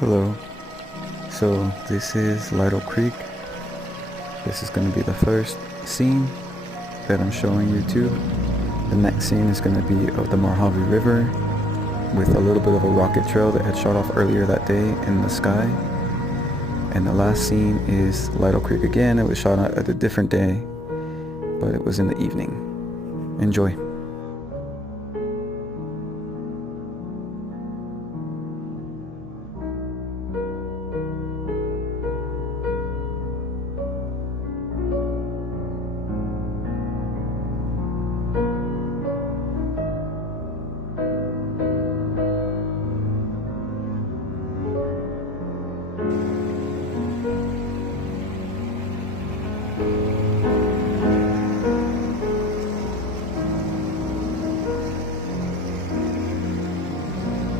Hello. So this is Lytle Creek. This is going to be the first scene that I'm showing YouTube. The next scene is going to be of the Mojave River with a little bit of a rocket trail that had shot off earlier that day in the sky. And the last scene is Lytle Creek again. It was shot at a different day, but it was in the evening. Enjoy.